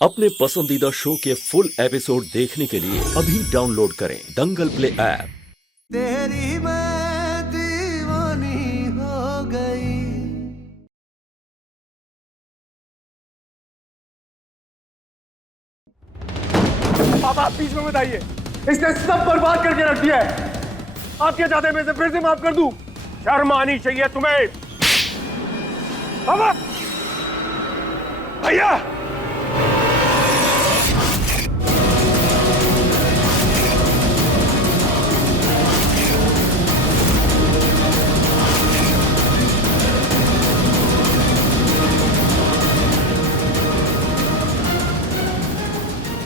अपने पसंदीदा शो के फुल एपिसोड देखने के लिए अभी डाउनलोड करें दंगल प्ले ऐप। तेरी मैं दीवानी हो गई। आप बीच में बताइए, इसने सब बर्बाद करके रख दिया है। आप क्या चाहते हैं मैं इसे फिर से माफ कर दूं? शर्म आनी चाहिए तुम्हें। बाबा भैया,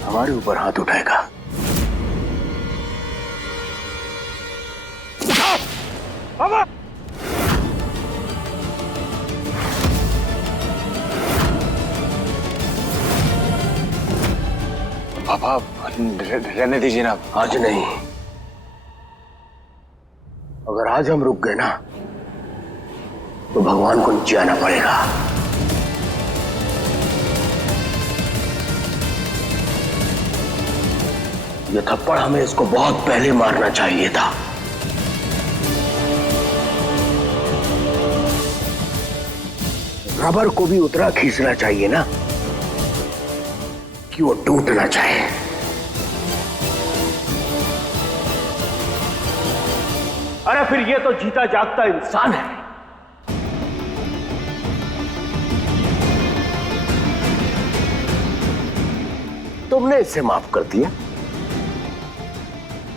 हमारे ऊपर हाथ उठाएगा। बाबा पापा रहने दीजिए ना, आज नहीं। अगर आज हम रुक गए ना तो भगवान को नीचे आना पड़ेगा। ये थप्पड़ हमें इसको बहुत पहले मारना चाहिए था। रबर को भी उतना खींचना चाहिए ना कि वो टूटना चाहे। अरे फिर ये तो जीता जागता इंसान है। तुमने इसे माफ कर दिया।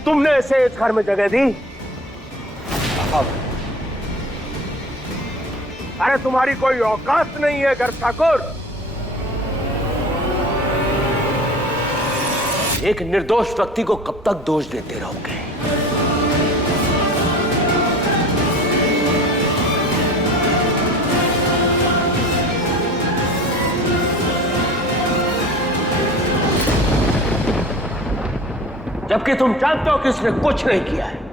तुमने इसे इस घर में जगह दी। अरे तुम्हारी कोई औकात नहीं है घर ठाकुर। एक निर्दोष व्यक्ति को कब तक दोष देते रहोगे? जबकि तुम जानते हो कि उसने कुछ नहीं किया है।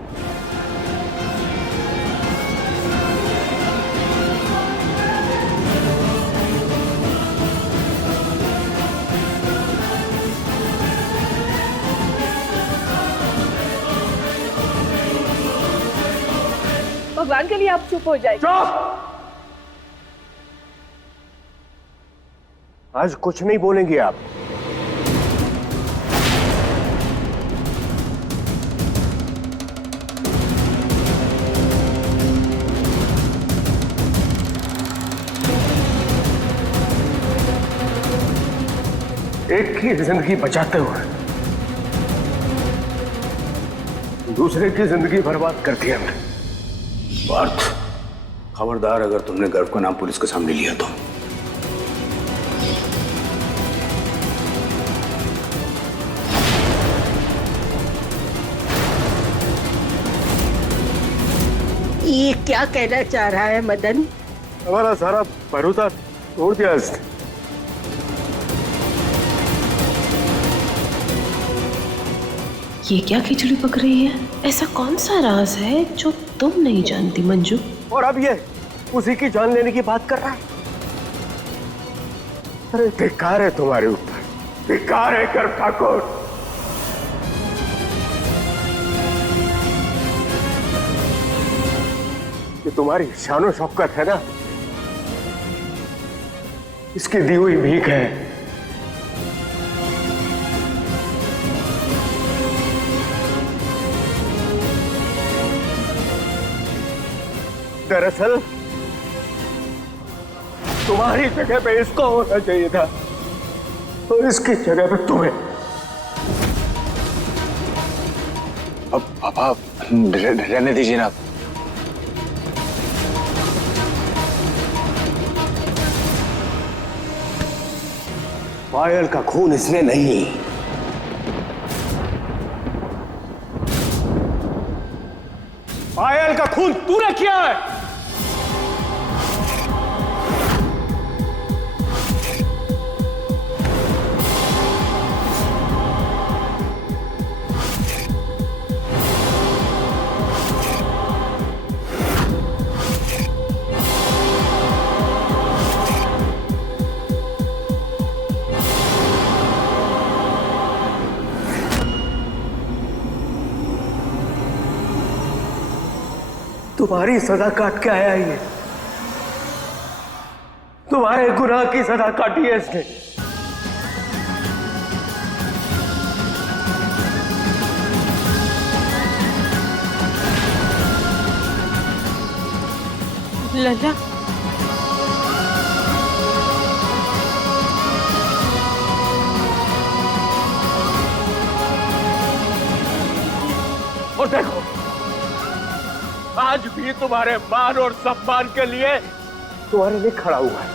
भगवान के लिए आप चुप हो जाइए। चुप! आज कुछ नहीं बोलेंगे आप। एक की जिंदगी बचाते हुए दूसरे की जिंदगी बर्बाद कर दिया मैं। पार्थ, खबरदार अगर तुमने गर्व का नाम पुलिस के सामने लिया तो। ये क्या कहना चाह रहा है मदन? हमारा सारा भरोसा तोड़ दिया इसने। ये क्या खिचड़ी पक रही है? ऐसा कौन सा राज है जो तुम नहीं जानती मंजू? और अब ये उसी की जान लेने की बात कर रहा है। अरे धिक्कार है तुम्हारे ऊपर, धिक्कार है कर ठाकुर। ये तुम्हारी शानो शौकत है ना, इसकी दी हुई भीख है। दरअसल तुम्हारी जगह पे इसको होना चाहिए था और इसकी जगह पे तुम्हें। अब पापा रहने दीजिए ना। पायल का खून इसने नहीं, पायल का खून तूने किया है। तुम्हारी सजा काट के आया ये, तुम्हारे गुनाह की सजा काटी है इसने। लला, और देखो, आज भी तुम्हारे मान और सम्मान के लिए तुम्हारे लिए खड़ा हुआ है।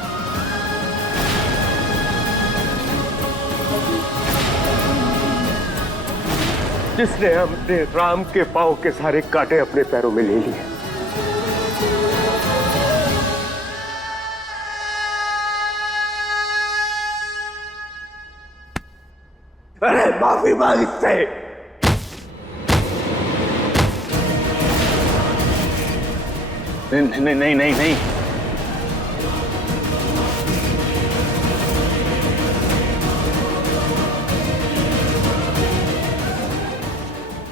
जिसने अपने राम के पांव के सारे कांटे अपने पैरों में ले लिए। अरे माफी मांग इससे। नहीं नहीं नहीं नहीं,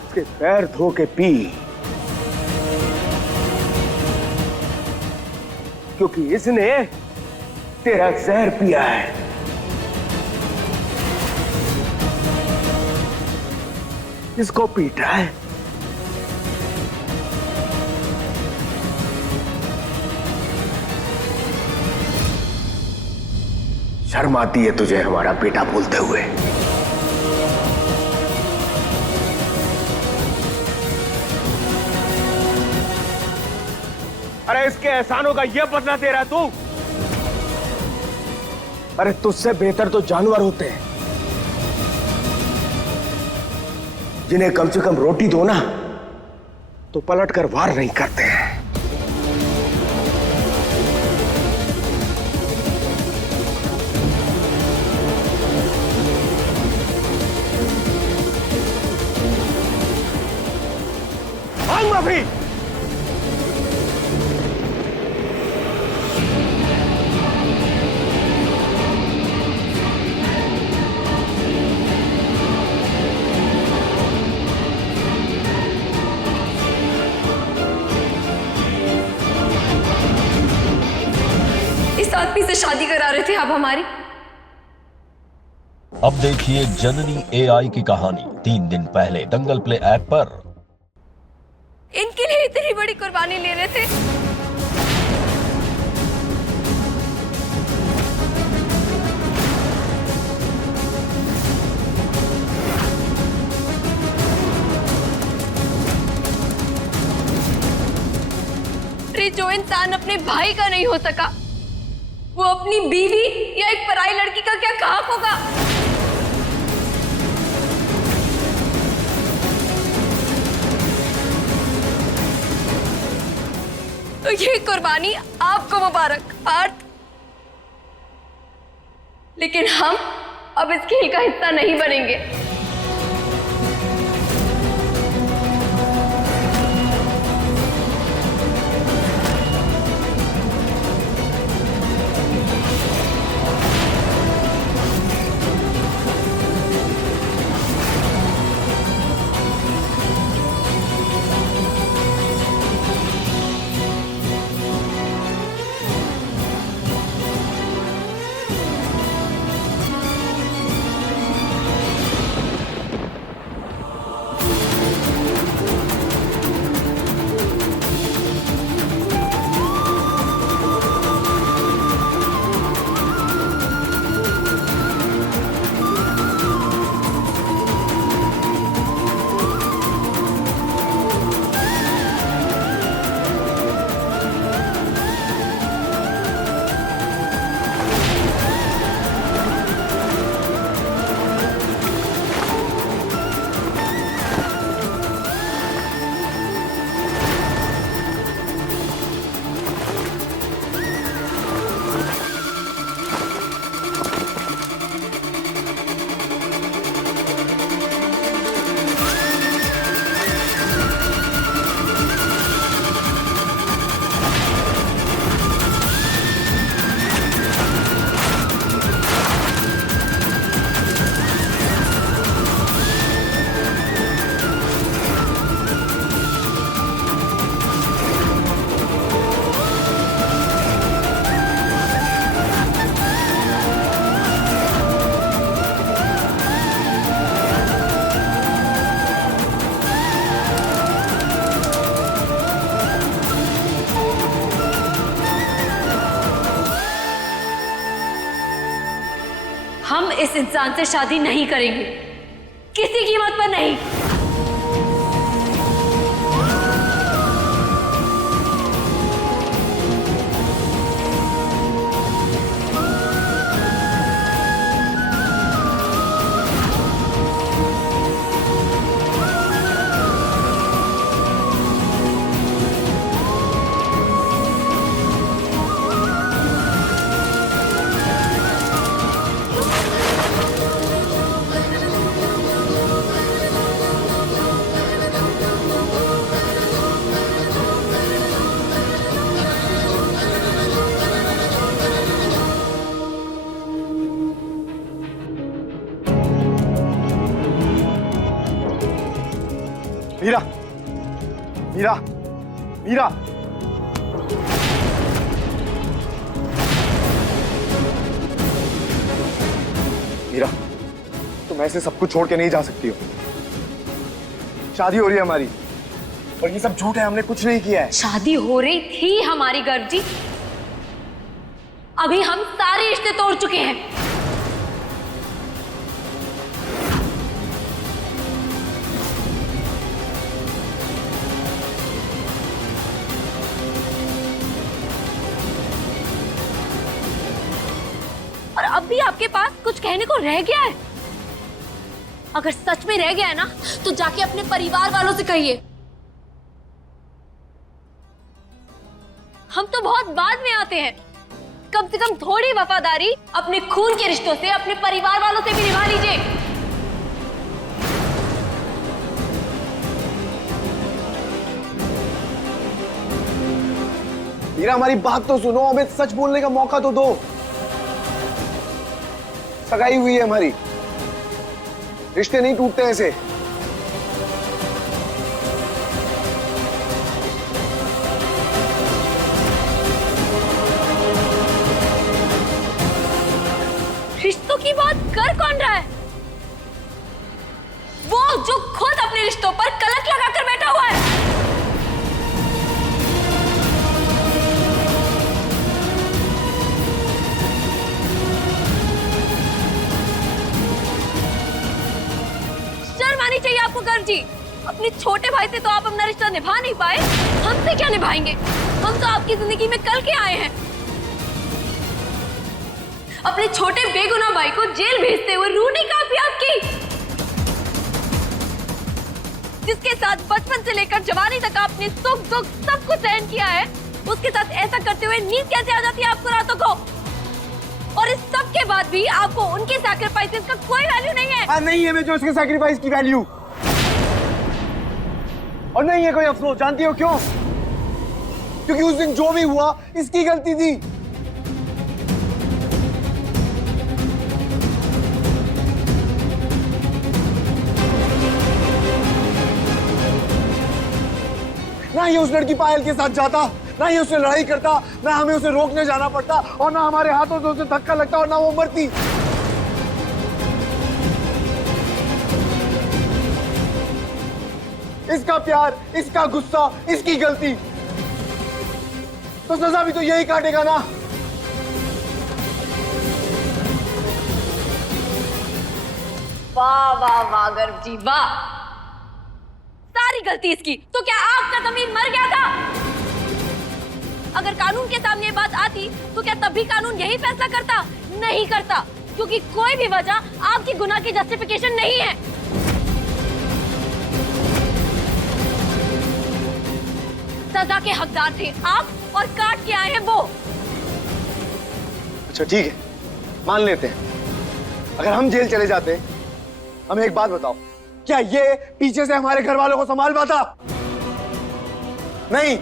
उसके पैर धो के पी, क्योंकि इसने तेरा जहर पिया है। इसको पीटा है। शर्म आती है तुझे हमारा बेटा बोलते हुए? अरे इसके एहसानों का ये बदला दे रहा तू? अरे तुझसे बेहतर तो जानवर होते हैं, जिन्हें कम से कम रोटी दो ना तो पलट कर वार नहीं करते हैं। मांग माफी। इस आदमी से शादी करा रहे थे आप हमारी। अब देखिए जननी एआई की कहानी 3 दिन पहले दंगल प्ले ऐप पर। इनके लिए इतनी बड़ी कुर्बानी ले रहे थे। जो इंसान अपने भाई का नहीं हो सका, वो अपनी बीवी या एक पराई लड़की का क्या हक होगा? तो ये कुर्बानी आपको मुबारक पार्थ, लेकिन हम अब इस खेल का हिस्सा नहीं बनेंगे। इस इंसान से शादी नहीं करेंगे, किसी कीमत पर नहीं। मीरा, मीरा, मीरा, मीरा, तुम ऐसे सब कुछ छोड़ के नहीं जा सकती हो। शादी हो रही है हमारी, और ये सब झूठ है, हमने कुछ नहीं किया है। शादी हो रही थी हमारी गर्व जी, अभी हम सारे रिश्ते तोड़ चुके हैं। और अब भी आपके पास कुछ कहने को रह गया है? अगर सच में रह गया है ना, तो जाके अपने परिवार वालों से कहिए। हम तो बहुत बाद में आते हैं, कम से कम थोड़ी वफादारी अपने खून के रिश्तों से, अपने परिवार वालों से भी निभा लीजिए। मीरा, हमारी बात तो सुनो, हमें सच बोलने का मौका तो दो। सगाई हुई है हमारी, रिश्ते नहीं टूटते ऐसे। रिश्तों की बात कर कौन रहा है? वो जो खुद अपने रिश्तों पर कलंक लगाकर बैठा हुआ है। शर्म आनी चाहिए आपको गर्व जी। अपने छोटे भाई से तो आप अपना रिश्ता निभा नहीं पाए, हमसे क्या निभाएंगे? हम तो आपकी जिंदगी में कल के आए हैं। अपने छोटे बेगुनाह भाई को जेल भेजते हुए रूह नहीं कांपी आपकी, जिसके साथ बचपन से लेकर जवानी तक आपने सुख दुख सब कुछ सहन किया है, उसके साथ ऐसा करते हुए नींद कैसे आ जाती है आपको रातों को? और इस सब के बाद भी आपको उनके सैक्रिफाइसेस का कोई वैल्यू नहीं है। नहीं है मैं जो इसके सैक्रिफाइस की वैल्यू, और नहीं है कोई अफसोस। जानती हो क्यों? क्योंकि उस दिन जो भी हुआ इसकी गलती थी। ना ही उस लड़की पायल के साथ जाता, ना ही उससे लड़ाई करता, ना हमें उसे रोकने जाना पड़ता, और ना हमारे हाथों से उसे धक्का लगता, और ना वो मरती। इसका प्यार, इसका गुस्सा, इसकी गलती, तो सजा भी तो यही काटेगा ना। वाह वाह वाह गर्व जी वाह, सारी गलती इसकी। तो क्या आपका ज़मीर मर गया था? अगर कानून के सामने ये बात आती तो क्या तब भी कानून यही फैसला करता? नहीं करता, क्योंकि कोई भी वजह आपकी गुनाह की जस्टिफिकेशन नहीं है। सजा के हकदार थे आप, और काट के आए हैं वो। अच्छा ठीक है, मान लेते हैं। अगर हम जेल चले जाते, हमें एक बात बताओ, क्या ये पीछे से हमारे घर वालों को संभाल पाता? नहीं।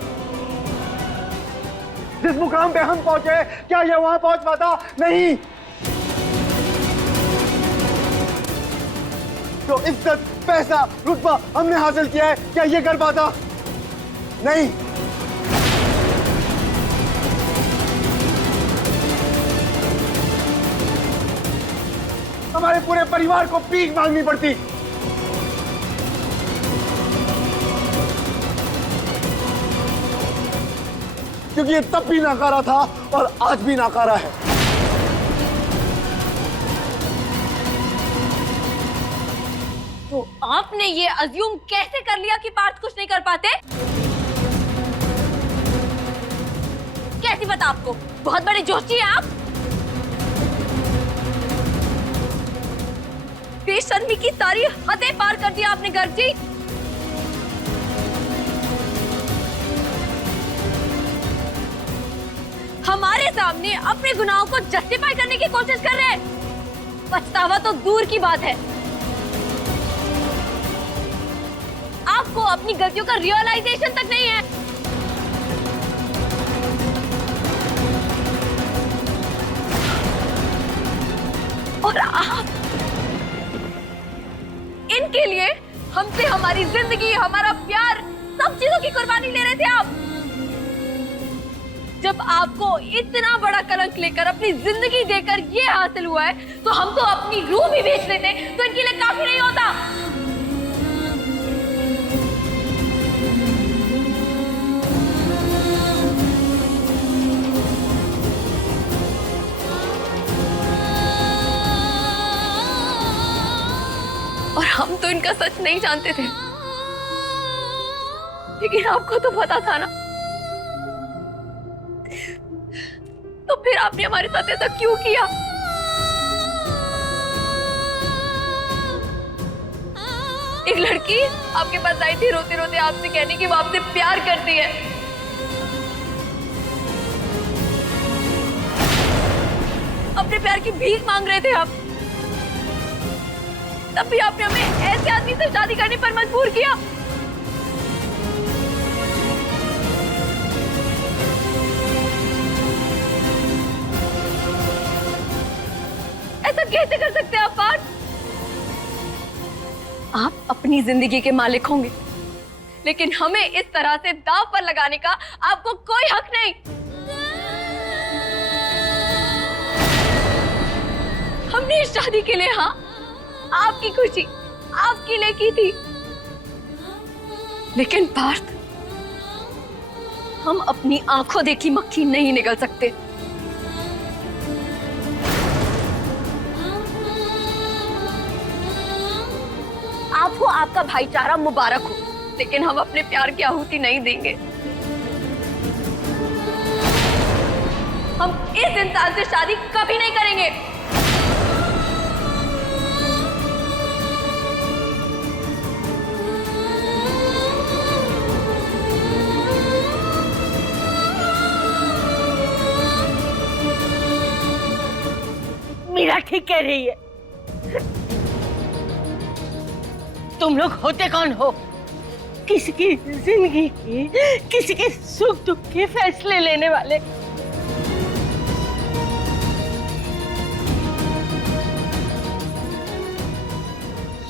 जिस मुकाम पे हम पहुंचे, क्या ये वहां पहुंच पाता? नहीं। जो इज्जत, पैसा, रुतबा हमने हासिल किया है, क्या ये कर पाता? नहीं। हमारे पूरे परिवार को भीख मांगनी पड़ती। क्योंकि ये तब भी नाकारा था और आज भी नाकारा है। तो आपने ये अज्यूम कैसे कर लिया कि पार्थ कुछ नहीं कर पाते? कैसी बता आपको? बहुत बड़े जोशी हैं आप। बेशर्मी की सारी हदें पार कर दिया आपने गर्ग जी। हमारे सामने अपने गुनाहों को जस्टिफाई करने की कोशिश कर रहे हैं। पछतावा तो दूर की बात है, आपको अपनी गलतियों का रियलाइजेशन तक नहीं है। और आप इनके लिए हमसे हमारी जिंदगी, हमारा प्यार, सब चीजों की कुर्बानी ले रहे थे आप। जब आपको इतना बड़ा कलंक लेकर अपनी जिंदगी देकर ये हासिल हुआ है, तो हम तो अपनी रूह भी बेच लेते तो इनके लिए काफी नहीं होता। और हम तो इनका सच नहीं जानते थे, लेकिन आपको तो पता था ना। तो फिर आपने हमारे साथ ऐसा क्यों किया? एक लड़की आपके पास आई थी रोते रोते आपसे कहने की वो आपसे प्यार करती है। अपने प्यार की भीख मांग रहे थे आप, तब भी आपने हमें ऐसे आदमी से शादी करने पर मजबूर किया। ऐसा कैसे कर सकते हैं आप पार्थ? आप अपनी जिंदगी के मालिक होंगे, लेकिन हमें इस तरह से दांव पर लगाने का आपको कोई हक नहीं। हमने इस शादी के लिए, हाँ, आपकी खुशी आपके लिए की थी, लेकिन पार्थ, हम अपनी आंखों देखी मक्खी नहीं निकल सकते। आपको आपका भाईचारा मुबारक हो, लेकिन हम अपने प्यार की आहुति नहीं देंगे। हम इस इंसान से शादी कभी नहीं करेंगे। मीरा ठीक कह रही है। तुम लोग होते कौन हो? किसी की जिंदगी की, किसी के सुख दुख के फैसले लेने वाले।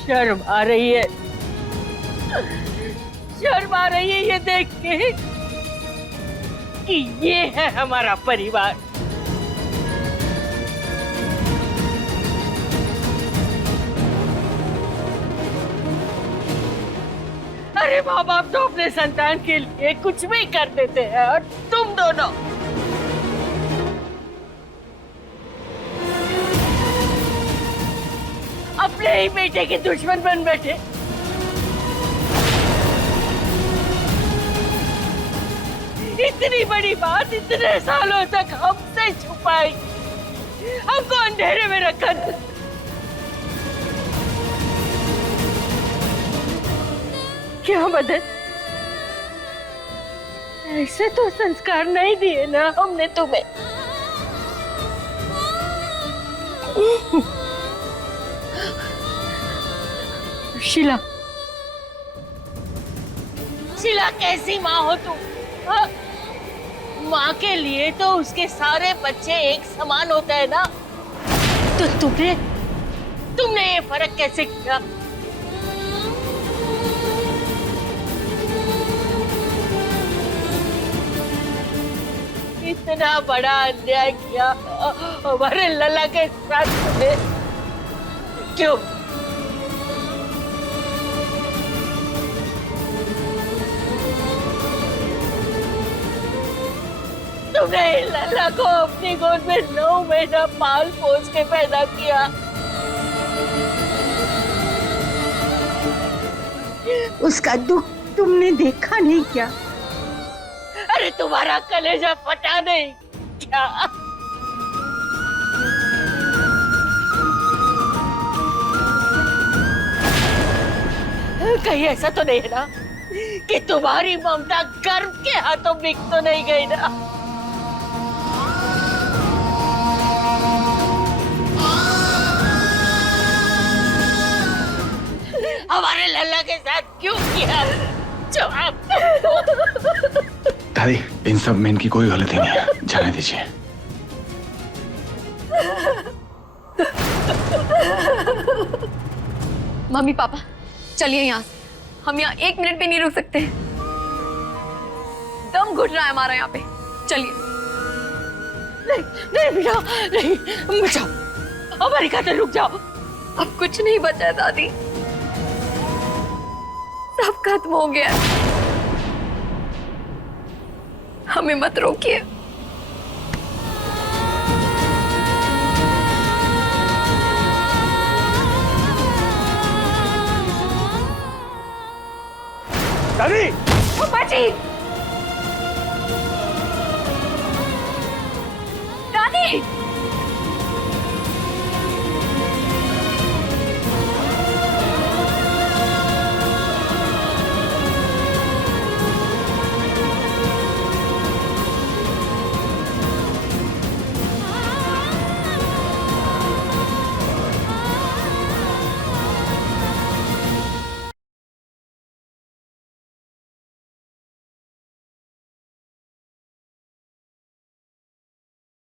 शर्म आ रही है, शर्म आ रही है ये देख के कि ये है हमारा परिवार। अरे माँ बाप तो अपने संतान के लिए कुछ भी कर देते हैं, और तुम दोनों अपने ही बेटे के दुश्मन बन बैठे। इतनी बड़ी बात इतने सालों तक हमसे छुपाई, हमको अंधेरे में रखा। क्या मदद? ऐसे तो संस्कार नहीं दिए ना हमने तुम्हें। शीला, शीला कैसी माँ हो तुम? हाँ? माँ के लिए तो उसके सारे बच्चे एक समान होते हैं ना, तो तुमने ये फर्क कैसे किया? इतना बड़ा अन्याय किया हमारे लला के साथ में, क्यों? तुमने लला को अपनी गोद में 9 महीना पाल पोस के पैदा किया। उसका दुख तुमने देखा नहीं क्या? अरे तुम्हारा कलेजा फटा नहीं क्या? कहीं ऐसा तो नहीं है ना कि तुम्हारी ममता गर्व के हाथों बिक तो नहीं गई ना? हमारे लल्ला के साथ क्यों किया? जवाब दो। दादी, इन सब में इनकी कोई गलती नहीं है, जाने दीजिए। मम्मी पापा चलिए यहाँ से, हम यहाँ 1 मिनट भी नहीं रुक सकते। दम घुट रहा है हमारा यहाँ पे, चलिए। नहीं नहीं बेटा, नहीं, बचाओ, हमारी खातिर रुक जाओ। अब कुछ नहीं बचा है दादी, सब खत्म हो गया। हमें मत रोकिए। दादी! पापा जी!